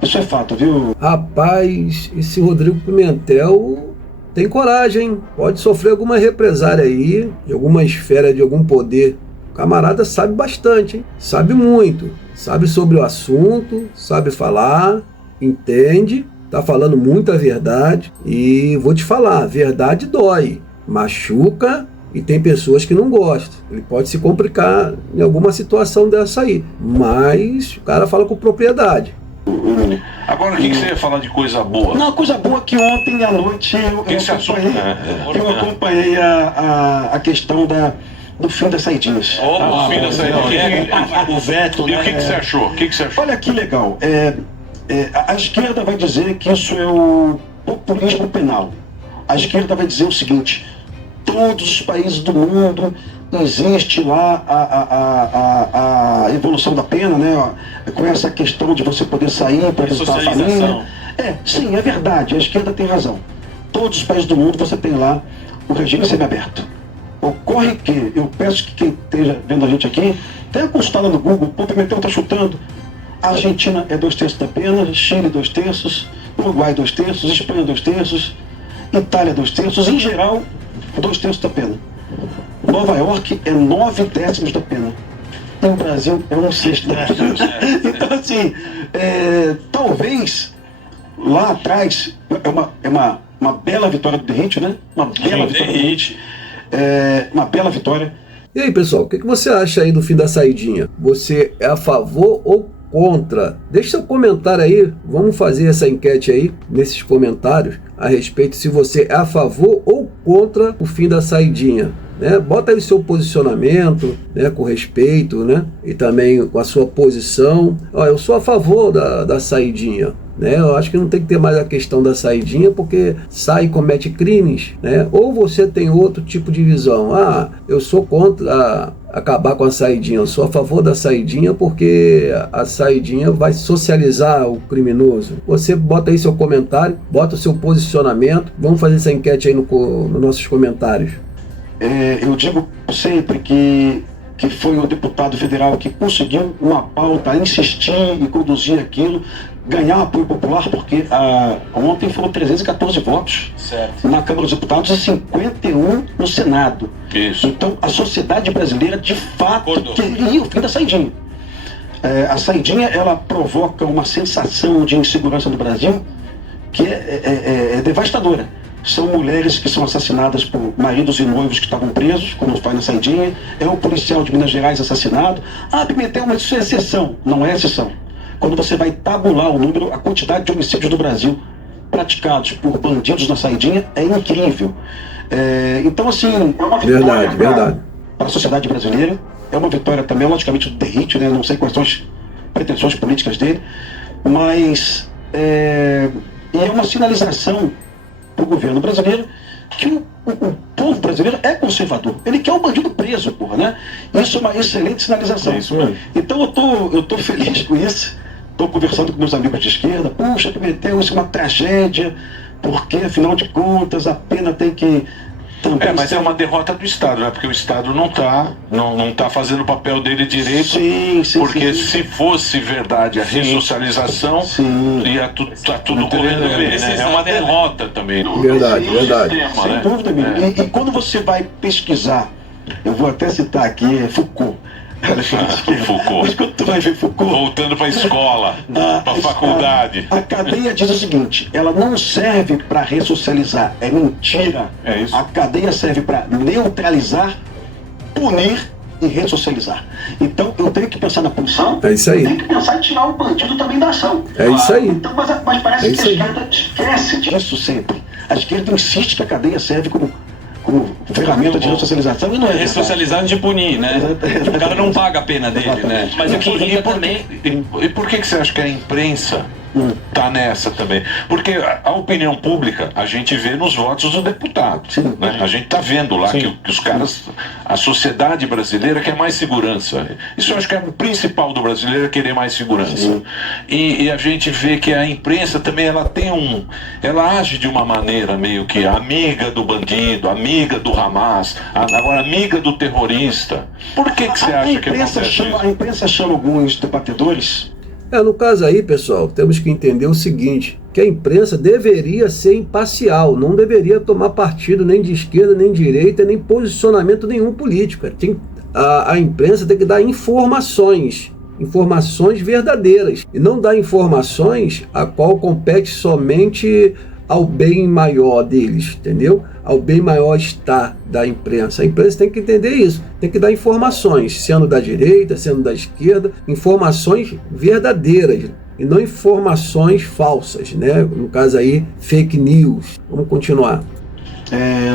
isso é fato, viu? Rapaz, esse Rodrigo Pimentel tem coragem, hein? Pode sofrer alguma represária aí, de alguma esfera de algum poder. O camarada sabe bastante, hein? Sabe muito, sabe sobre o assunto, sabe falar, entende, tá falando muita verdade. E vou te falar, a verdade dói, machuca e tem pessoas que não gostam. Ele pode se complicar em alguma situação dessa aí, mas o cara fala com propriedade. Agora, o que você ia falar de coisa boa? Não, coisa boa que ontem à noite eu acompanhei a questão do fim das saidinhas. O fim das saidinhas. O veto, E o que você achou? Olha que legal. A esquerda vai dizer que isso é o populismo penal. A esquerda vai dizer o seguinte: todos os países do mundo existe lá a evolução da pena, né? Com essa questão de você poder sair para visitar a família. Sim, é verdade, a esquerda tem razão. Todos os países do mundo você tem lá o regime semiaberto. Ocorre que, eu peço que quem esteja vendo a gente aqui, tenha consultado no Google, o Pimentel está chutando. A Argentina é 2/3 da pena, Chile 2/3, Uruguai 2/3, Espanha 2/3, Itália 2/3, em geral 2/3 da pena. Nova York é 9/10 da pena. E o Brasil é 1/6 da pena. Então, assim, talvez lá atrás, é uma bela vitória do Derrite, né? Uma bela vitória do Derrite. Uma bela vitória. E aí, pessoal, o que você acha aí do fim da saidinha? Você é a favor ou contra? Deixa seu comentário aí, vamos fazer essa enquete aí, nesses comentários, a respeito se você é a favor ou contra o fim da saidinha, né? Bota aí o seu posicionamento, né, com respeito, né, e também com a sua posição. Eu sou a favor da saidinha, né? Eu acho que não tem que ter mais a questão da saidinha, porque sai e comete crimes, né? Ou você tem outro tipo de visão. Eu sou contra acabar com a saidinha, eu sou a favor da saidinha porque a saidinha vai socializar o criminoso. Você bota aí seu comentário, bota o seu posicionamento, vamos fazer essa enquete aí nos nossos comentários. Eu digo sempre que foi o deputado federal que conseguiu uma pauta, insistir e conduzir aquilo, ganhar apoio popular, porque ontem foram 314 votos na Câmara dos Deputados e 51 no Senado. Isso. Então a sociedade brasileira de fato queria o fim da saidinha. A saidinha, ela provoca uma sensação de insegurança no Brasil que é devastadora. São mulheres que são assassinadas por maridos e noivos que estavam presos quando vai na saidinha. É um policial de Minas Gerais assassinado. Pimentel, mas isso é exceção. Não é exceção. Quando você vai tabular o número, a quantidade de homicídios do Brasil praticados por bandidos na saidinha é incrível. Então, assim, é uma vitória para a sociedade brasileira. É uma vitória também, logicamente, do Derrite, né? Não sei quais são as pretensões políticas dele, mas é uma sinalização para o governo brasileiro que o povo brasileiro é conservador. Ele quer o bandido preso, porra, né? Isso é uma excelente sinalização. É isso mesmo. Então eu tô feliz com isso. Estou conversando com meus amigos de esquerda. Puxa, Pimentel, isso é uma tragédia, porque, afinal de contas, a pena tem que... Mas é uma derrota do Estado, né? Porque o Estado não tá fazendo o papel dele direito. Sim, porque se fosse verdade a ressocialização, ia tá tudo correndo bem, né? É uma derrota também. Verdade. Sistema, sem dúvida, amigo. E quando você vai pesquisar, eu vou até citar aqui, Foucault. Foucault. Mas quando tu vai ver Foucault... Voltando para a escola, para a faculdade. A cadeia diz o seguinte: ela não serve para ressocializar, é mentira. É isso. A cadeia serve para neutralizar, punir e ressocializar. Então, eu tenho que pensar na punição, é isso aí. Eu tenho que pensar em tirar o bandido também da ação. É isso aí. Então, mas parece que a esquerda esquece disso sempre. A esquerda insiste que a cadeia serve como ferramenta de ressocialização e não é ressocializar de punir, né? O cara não paga a pena dele, né? Mas o que irrita também... E por que você acha que a imprensa tá nessa também? Porque a opinião pública a gente vê nos votos do deputado, né? A gente tá vendo lá que os caras, a sociedade brasileira quer mais segurança. Isso eu acho que é o principal do brasileiro, é querer mais segurança. E a gente vê que a imprensa também ela age de uma maneira meio que amiga do bandido, amiga do Hamas, agora amiga do terrorista. Por que você acha que acontece isso? A imprensa chama alguns debatedores. No caso aí, pessoal, temos que entender o seguinte, que a imprensa deveria ser imparcial, não deveria tomar partido nem de esquerda, nem de direita, nem posicionamento nenhum político. A imprensa tem que dar informações verdadeiras, e não dar informações a qual compete somente ao bem maior deles, entendeu? Ao bem maior estar da imprensa. A imprensa tem que entender isso, tem que dar informações, sendo da direita, sendo da esquerda, informações verdadeiras e não informações falsas, né? No caso aí, fake news. Vamos continuar.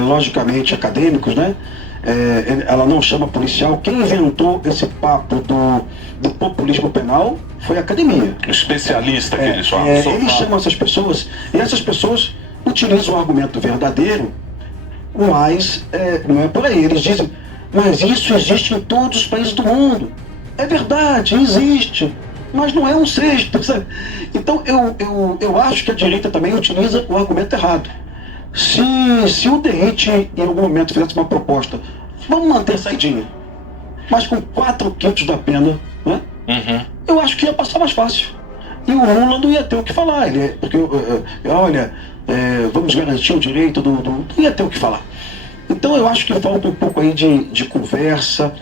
Logicamente acadêmicos, né? Ela não chama policial. Quem inventou esse papo do populismo penal foi a academia. O especialista que eles falam. Eles chamam essas pessoas, e essas pessoas utilizam o argumento verdadeiro, mas não é por aí. Eles dizem, mas isso existe em todos os países do mundo. É verdade, existe, mas não é um sexto, sabe? Então eu acho que a direita também utiliza o argumento errado. Se o DEIT em algum momento fizesse uma proposta, vamos manter a saidinha, mas com 4/5 da pena, né? Eu acho que ia passar mais fácil. E o Lula não ia ter o que falar. Porque, vamos garantir o direito não ia ter o que falar. Então eu acho que falta um pouco aí de conversa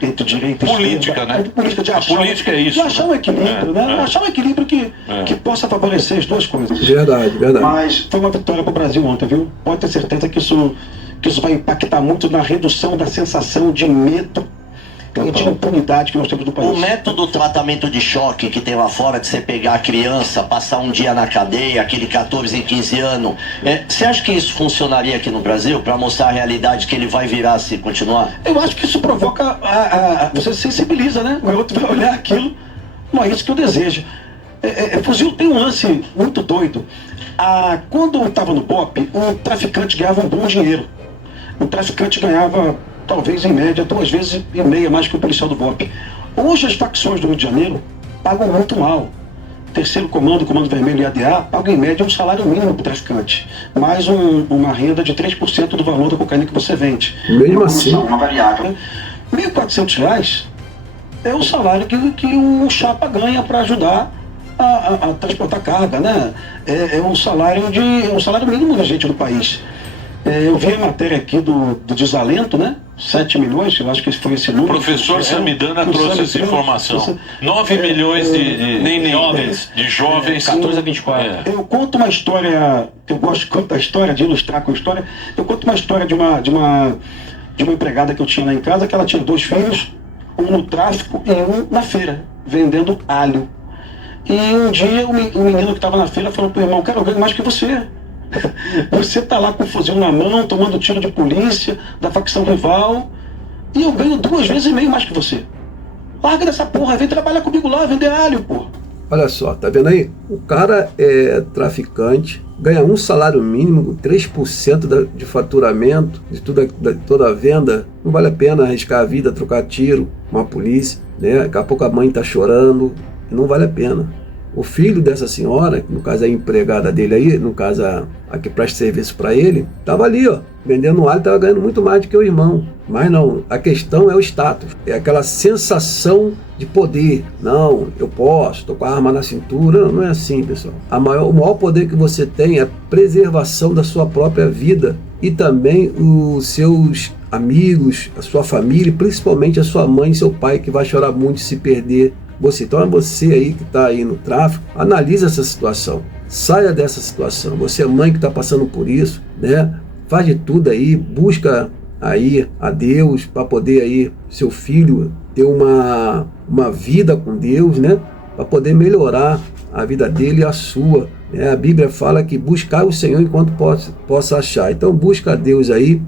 entre direita e política, esquerda, né? Política é isso. De achar um equilíbrio, né? Achar um equilíbrio que possa favorecer as duas coisas. Verdade. Mas foi uma vitória para o Brasil ontem, viu? Pode ter certeza que isso vai impactar muito na redução da sensação de medo e de impunidade que nós temos no país. O método tratamento de choque que tem lá fora, de você pegar a criança, passar um dia na cadeia, aquele 14 e 15 anos, você acha que isso funcionaria aqui no Brasil, para mostrar a realidade que ele vai virar se continuar? Eu acho que isso provoca, você sensibiliza, né? O outro vai olhar aquilo, não é isso que eu desejo. Fuzil tem um lance muito doido. Quando eu estava no BOPE, um traficante ganhava um bom dinheiro. O traficante ganhava, talvez em média, 2,5 vezes mais que o policial do BOPE. Hoje as facções do Rio de Janeiro pagam muito mal. Terceiro Comando, Comando Vermelho e ADA pagam em média um salário mínimo para o traficante, mais uma renda de 3% do valor da cocaína que você vende. Mesmo assim, uma variável. R$ 1.400 é o salário que um chapa ganha para ajudar a transportar carga, né? É um salário mínimo da gente no país. Eu vi a matéria aqui do desalento, né? 7 milhões, eu acho que foi esse número. O professor Samidana trouxe essa informação. 9 milhões de jovens. 14 a 24. Eu conto uma história, eu gosto de contar a história, de ilustrar com a história. Eu conto uma história de uma empregada que eu tinha lá em casa, que ela tinha 2 filhos, um no tráfico e um na feira, vendendo alho. E um dia o menino que estava na feira falou pro irmão, cara, eu ganho mais que você. Você tá lá com o fuzil na mão, tomando tiro de polícia, da facção rival, e eu ganho 2,5 vezes mais que você. Larga dessa porra, vem trabalhar comigo lá, vender alho, porra. Olha só, tá vendo aí? O cara é traficante, ganha um salário mínimo, 3% de faturamento, de toda a venda. Não vale a pena arriscar a vida, trocar tiro com a polícia, né? Daqui a pouco a mãe tá chorando, não vale a pena. O filho dessa senhora, que no caso é a empregada dele aí, no caso a que presta serviço para ele, estava ali, ó, vendendo alho, estava ganhando muito mais do que o irmão. Mas não, a questão é o status, é aquela sensação de poder. Não, eu posso, tô com a arma na cintura. Não é assim, pessoal. O maior poder que você tem é a preservação da sua própria vida e também os seus amigos, a sua família, principalmente a sua mãe e seu pai, que vai chorar muito se perder você. Então é você aí que está aí no tráfico, analisa essa situação, saia dessa situação. Você é mãe que está passando por isso, né? Faz de tudo aí, busca aí a Deus, para poder aí seu filho ter uma vida com Deus, né? Para poder melhorar a vida dele e a sua. Né? A Bíblia fala que buscar o Senhor enquanto possa achar. Então busca a Deus aí,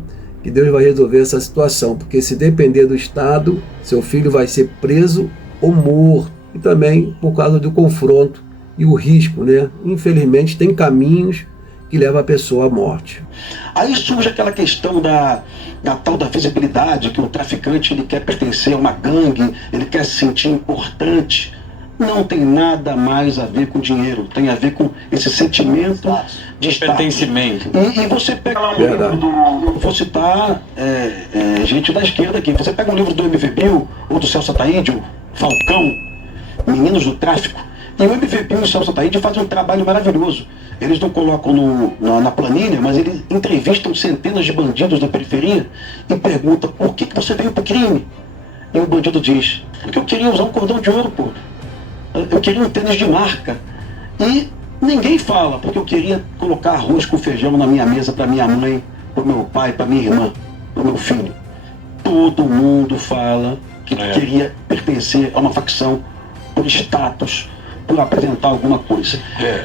que Deus vai resolver essa situação, porque se depender do Estado, seu filho vai ser preso ou morto. E também por causa do confronto e o risco, né? Infelizmente tem caminhos que levam a pessoa à morte. Aí surge aquela questão da tal da visibilidade, que o traficante ele quer pertencer a uma gangue, ele quer se sentir importante. Não tem nada mais a ver com dinheiro, tem a ver com esse sentimento de pertencimento. E você pega lá um livro vou citar gente da esquerda aqui, você pega um livro do MV Bill ou do Celso Ataíde, Falcão, Meninos do Tráfico, e o MV Bill e o Celso Ataíde fazem um trabalho maravilhoso. Eles não colocam na planilha, mas eles entrevistam centenas de bandidos da periferia e perguntam: por que você veio pro crime? E o bandido diz: porque eu queria usar um cordão de ouro, pô. Eu queria um tênis de marca. E ninguém fala: porque eu queria colocar arroz com feijão na minha mesa para minha mãe, para meu pai, para minha irmã, para meu filho. Todo mundo fala que queria pertencer a uma facção por status, por apresentar alguma coisa.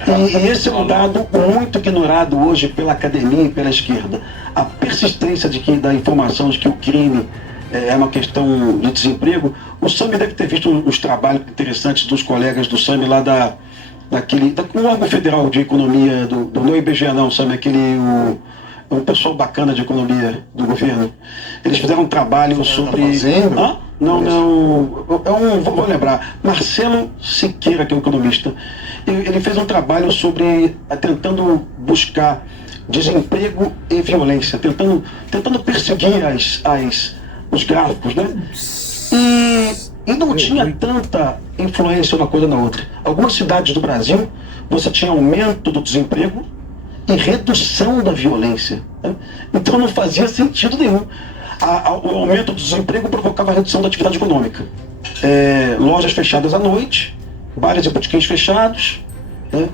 E esse é um dado muito ignorado hoje pela academia e pela esquerda. A persistência da informação de que o crime é uma questão de desemprego. O Sami deve ter visto uns trabalhos interessantes dos colegas do Sami lá do órgão federal de economia, não é IBGE não, Sami, um pessoal bacana de economia do governo. Eles fizeram um trabalho sobre... Vou lembrar. Marcelo Siqueira, que é um economista, ele fez um trabalho sobre tentando buscar desemprego e violência, tentando perseguir os gráficos, né? E não tinha tanta influência uma coisa na outra. Algumas cidades do Brasil, você tinha aumento do desemprego e redução da violência, né? Então não fazia sentido nenhum. O aumento do desemprego provocava a redução da atividade econômica. Lojas fechadas à noite, bares e botiquins fechados, né?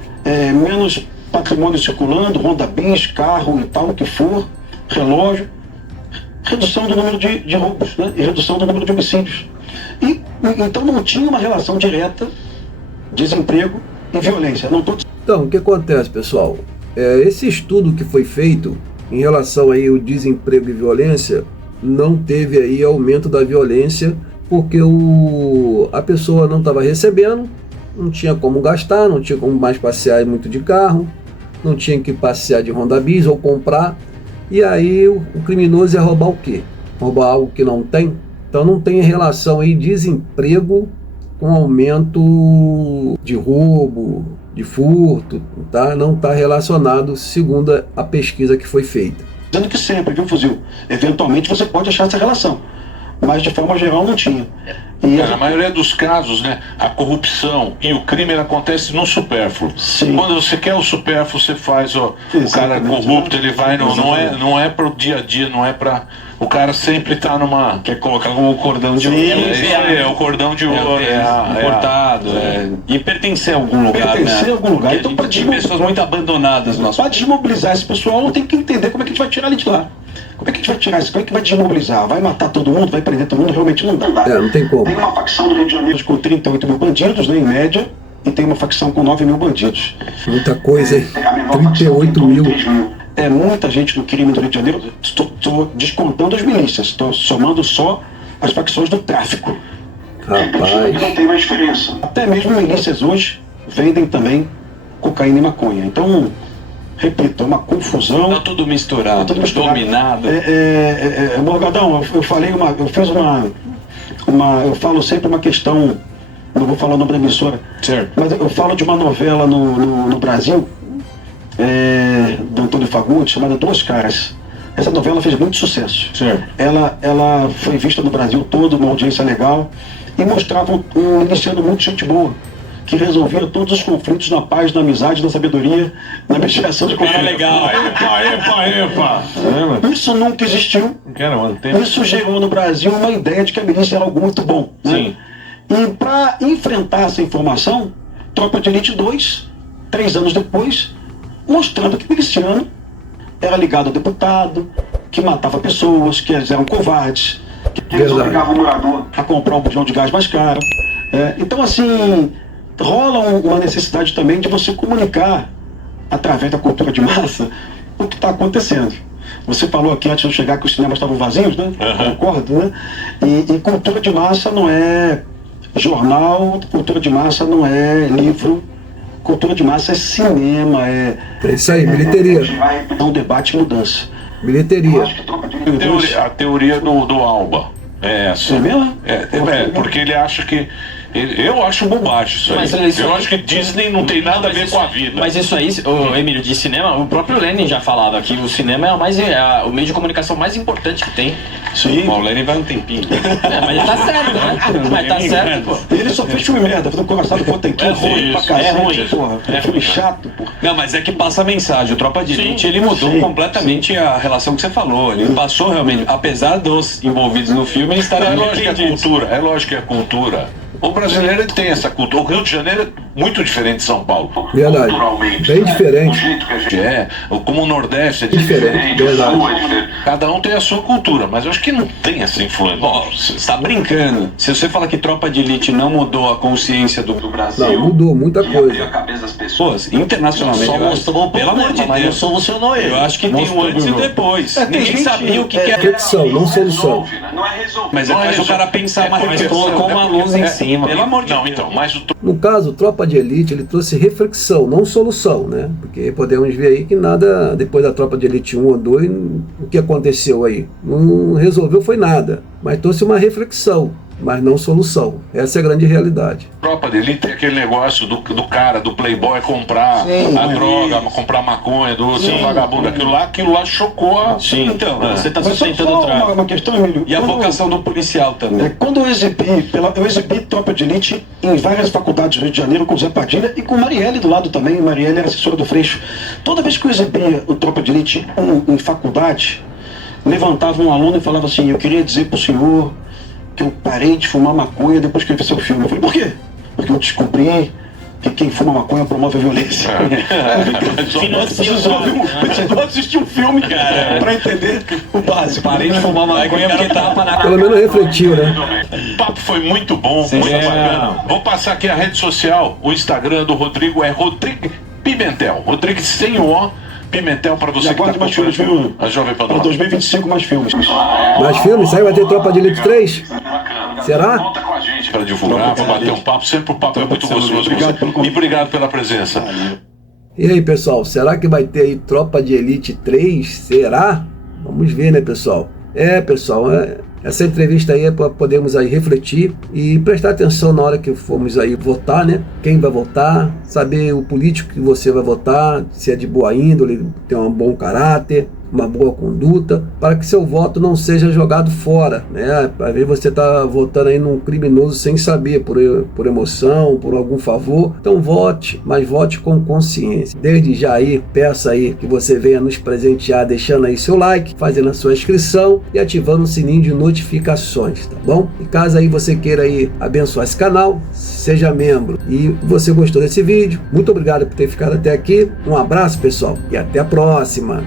Menos patrimônio circulando, Honda Bis, carro e tal, o que for, relógio, redução do número de roubos, né? E redução do número de homicídios. Então não tinha uma relação direta desemprego e violência. Então, o que acontece, pessoal? Esse estudo que foi feito em relação aí ao desemprego e violência, não teve aí aumento da violência, porque a pessoa não estava recebendo, não tinha como gastar, não tinha como mais passear muito de carro, não tinha que passear de Honda Bis ou comprar, e aí o criminoso ia roubar o quê? Roubar algo que não tem? Então não tem relação aí desemprego com aumento de roubo, de furto, tá? Não está relacionado, segundo a pesquisa que foi feita. Dizendo que sempre, viu, Fuzil? Eventualmente você pode achar essa relação, mas de forma geral não tinha. Na maioria dos casos, né, a corrupção e o crime acontece no supérfluo. Sim. Quando você quer o supérfluo, você faz o cara corrupto, ele vai, não é pro dia a dia, não é pra... O cara sempre tá numa... Quer colocar como cordão de ouro. É o cordão de ouro. Importado. E pertencer a algum lugar, pertencer a algum lugar. Então, tem pessoas muito abandonadas no nosso... Para desmobilizar esse pessoal, tem que entender como é que a gente vai tirar ele de lá. Como é que a gente vai tirar isso? Como é que vai desmobilizar? Vai matar todo mundo? Vai prender todo mundo? Realmente não dá. Não tem como. Tem uma facção do Rio de Janeiro com 38 mil bandidos, né, em média, e tem uma facção com 9 mil bandidos. Muita coisa, hein? 38 mil. É muita gente no crime do Rio de Janeiro. Estou descontando as milícias, estou somando só as facções do tráfico. Rapaz. Não tem mais diferença. Até mesmo milícias hoje vendem também cocaína e maconha. Então, repito, é uma confusão. Está tudo misturado, dominado. Morgadão, eu falo sempre uma questão, não vou falar o nome da emissora, certo, mas eu falo de uma novela no Brasil, do Antônio Fagundes, chamada Duas Caras. Essa novela fez muito sucesso. Certo. Ela foi vista no Brasil todo, uma audiência legal, e mostrava um miliciano muito gente boa, que resolvia todos os conflitos na paz, na amizade, na sabedoria, na mediação de conflitos. Legal. Epa. Isso nunca existiu. Isso gerou no Brasil uma ideia de que a milícia era algo muito bom. Né? Sim. E para enfrentar essa informação, Tropa de Elite 2, 3 anos depois, mostrando que o miliciano era ligado a deputado, que matava pessoas, que eles eram covardes, que eles obrigavam o morador a comprar um bujão de gás mais caro. Então, assim, rola uma necessidade também de você comunicar, através da cultura de massa, o que está acontecendo. Você falou aqui antes de eu chegar que os cinemas estavam vazios, né? Concordo, né? E cultura de massa não é jornal, cultura de massa não é livro, cultura de massa é cinema, é isso aí, bilheteria. É um debate e mudança. Bilheteria. A teoria do Alba. É essa. É mesmo? Porque ele acha que... Eu acho bobagem isso aí. Eu acho que Disney não tem nada a ver com a vida. Mas isso aí, o Emílio, de cinema, o próprio Lenin já falava que o cinema é o meio de comunicação mais importante que tem. Sim. O Lenin vai um tempinho. Mas ele tá certo, né? Mas tá certo, pô. Ele só fez filme merda, fazendo coração do Potemkin. É ruim, pra cacete, é ruim. Porra. É filme chato, porra. Não, mas é que passa a mensagem. O Tropa de Elite, ele mudou completamente a relação que você falou. Ele passou realmente, apesar dos envolvidos no filme, eles estarem lógico que é cultura. É lógico que é cultura. O brasileiro ele tem essa cultura. O Rio de Janeiro é muito diferente de São Paulo. Verdade. Culturalmente. Bem diferente. O jeito que a gente como o Nordeste é diferente. Verdade. O Sul é diferente. Cada um tem a sua cultura, mas eu acho que não tem essa influência. Você está brincando. Se você fala que Tropa de Elite não mudou a consciência do Brasil... Não, mudou muita coisa. A cabeça das pessoas, internacionalmente... Só mostrou o pelo amor de mas não Deus. solucionou ele. Eu acho que tem um antes e depois. Ninguém sabia o que era. Reflexão, não solução. Não é resolver. Mas faz o cara pensar uma reflexão. Colocou uma luz em cima. Pelo amor de Deus. Não, então, mas o No caso, Tropa de Elite, ele trouxe reflexão, não solução, né? Porque podemos ver aí que nada, depois da Tropa de Elite 1 ou 2, o que aconteceu aí? Não resolveu foi nada, mas trouxe uma reflexão, mas não solução. Essa é a grande realidade. Tropa de Elite tem aquele negócio do cara, do playboy comprar a droga, comprar maconha, do seu vagabundo, aquilo lá chocou a... Sim, então, você está Mas sustentando o só tráfico. uma questão, Emílio. E a vocação do policial também. Quando eu exibi Tropa de Elite em várias faculdades do Rio de Janeiro com o Zé Padilha e com Marielle do lado também. Marielle era assessora do Freixo. Toda vez que eu exibia o Tropa de Elite em faculdade, levantava um aluno e falava assim: eu queria dizer pro senhor que eu parei de fumar maconha depois que eu vi seu filme. Eu falei: por quê? Porque eu descobri que quem fuma maconha promove a violência. Precisou assistir um filme, cara, pra entender o básico. Parei de fumar maconha porque tava na... Pelo menos refletiu, né? O papo foi muito bom, muito bacana. Vou passar aqui a rede social, o Instagram do Rodrigo é Rodrigo Pimentel. Rodrigo sem o O, Pimentel, para você que tá mais filmes, viu? A Jovem Pan. Para 2025 mais filmes. Mais filmes? Sai, vai ter Tropa de Elite 3? Será? Conta com a gente para divulgar, para bater um papo. Sempre o papo é muito gostoso. E obrigado pela presença. E aí, pessoal, será que vai ter aí Tropa de Elite 3? Será? Vamos ver, né, pessoal? Pessoal, essa entrevista aí é para podermos aí refletir e prestar atenção na hora que formos aí votar, né? Quem vai votar, saber o político que você vai votar, se é de boa índole, tem um bom caráter, uma boa conduta, para que seu voto não seja jogado fora, né? Às vezes você está votando aí num criminoso sem saber, por emoção, por algum favor. Então vote, mas vote com consciência. Desde já aí, peço aí que você venha nos presentear deixando aí seu like, fazendo a sua inscrição e ativando o sininho de notificações, tá bom? E caso aí você queira aí abençoar esse canal, seja membro. E você gostou desse vídeo, muito obrigado por ter ficado até aqui. Um abraço, pessoal, e até a próxima.